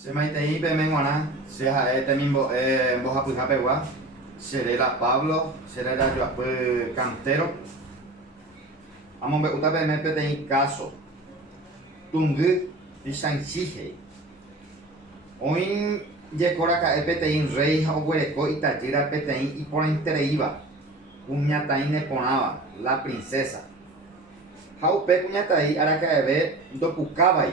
Se maitei pemenguana, se temimbo boja pujapegua, serera Pablo, serera Joaquín Cantero. Amombe utape me petei caso. Tungu Shanchije. Oin yekora ka petei rei ha oguereko itajira petei y por intereiva. Kuñatai neponaba, la princesa. Haupe kuñatai arakaeve ndopukavai.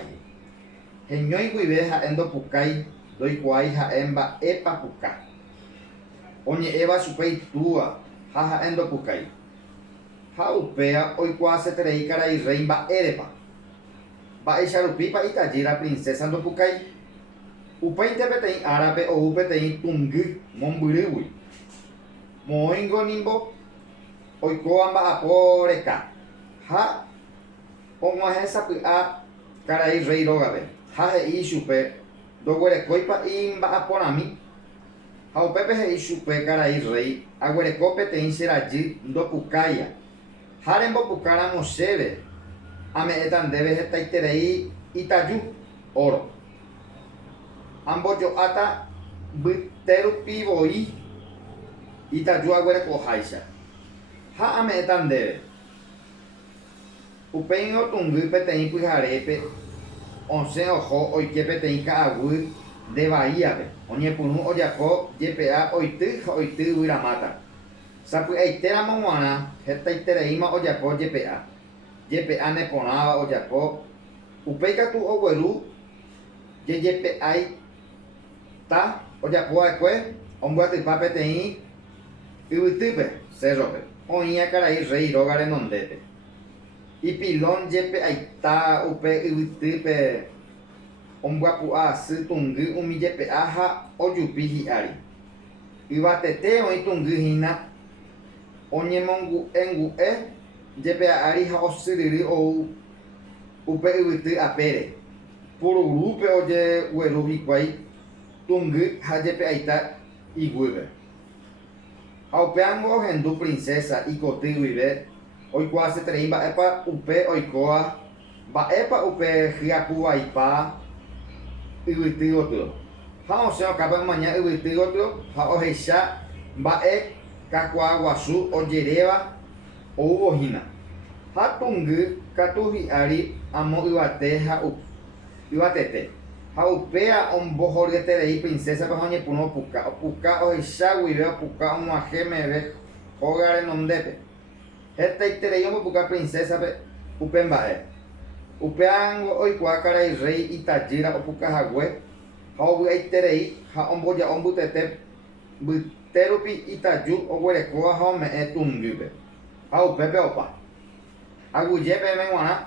Heñoi guive ha'e ndopukai ndoikuaái ha'e mba'épa puka. Oñe'ẽva chupe itúva ha ha'e ndopukai. Ha upéva oikuaaseterei karai rey mba'érepa. Mba'éicharupípa itajýra princesa ndopukai. Upéinte peteĩ árape ou peteĩ tungy mombyrýgui. Moõingo nimbo oikóva mba'apo reka ha og̃uahẽsapy'a karai rey rógape. Ha he'i chupe ndoguerekóipa imba'aporãmi. Ha upépe he'i chupe karai rey aguereko peteĩ che rajy ndopukáia. Ha rembopukáramo chéve ame'ẽta ndéve hetaiterei itaju oro. Ambojo'áta mbytérupivoi itaju aguerekoháicha. Ha ame'ẽta ndéve upéi otungy peteĩ pyharépe osẽ oho oike peteĩ ka'aguy nde Bahíape. Oñepyrũ ojapo jepe'a oity ha oity yvyramáta. Sapy'aitéramo g̃uarã hetaitereíma ojapo jepe'a. Jepe'a neporãva ojapo. Upéi katu ogueru jejepe'aita ojapova'ekue ombyatypa peteĩ yvytýpe cerrope. Oĩva karai rey róga renondépe. Ipilón jepe'aita upe yvytýpe ombyapu'a asy tungy umi jepe'a ha ojupi hi'ári. Yvatete oĩ tungyhína oñemongu'ẽngu'ẽ jepe'a'ári ha osyryry ou upe yvyty apére. Pururúpe ojegueru hikuái tungy ha jepe'aita iguyve. Ha upévango ohendu princesa ikoty guive oikuaaseterei mba'épa upe oikóva, mba'épa upe hyapuvaipa yvyty gotyo. Ha osẽ okápe omaña yvyty gotyo ha oheicha mba'e kakuaa guasu ojeréva ouvohína. Ha tungy katu hi'ári amo yvate ha yvatete. Ha upéva ombohoryeterei princesa ha oñepyrũ opuka. Opuka oheicha guive opuka og̃uahẽ meve hóga renondépe. Hetaiterei ombopuka princesape upe mba'e. Upévango oikuaa karai rey itajýra opukahague ha ovy'aiterei ha omboja'o mbytete mbytérupi itaju oguerekóva ha ome'ẽ tungýpe. Ha upépe opa. Aguyépe me g̃uarã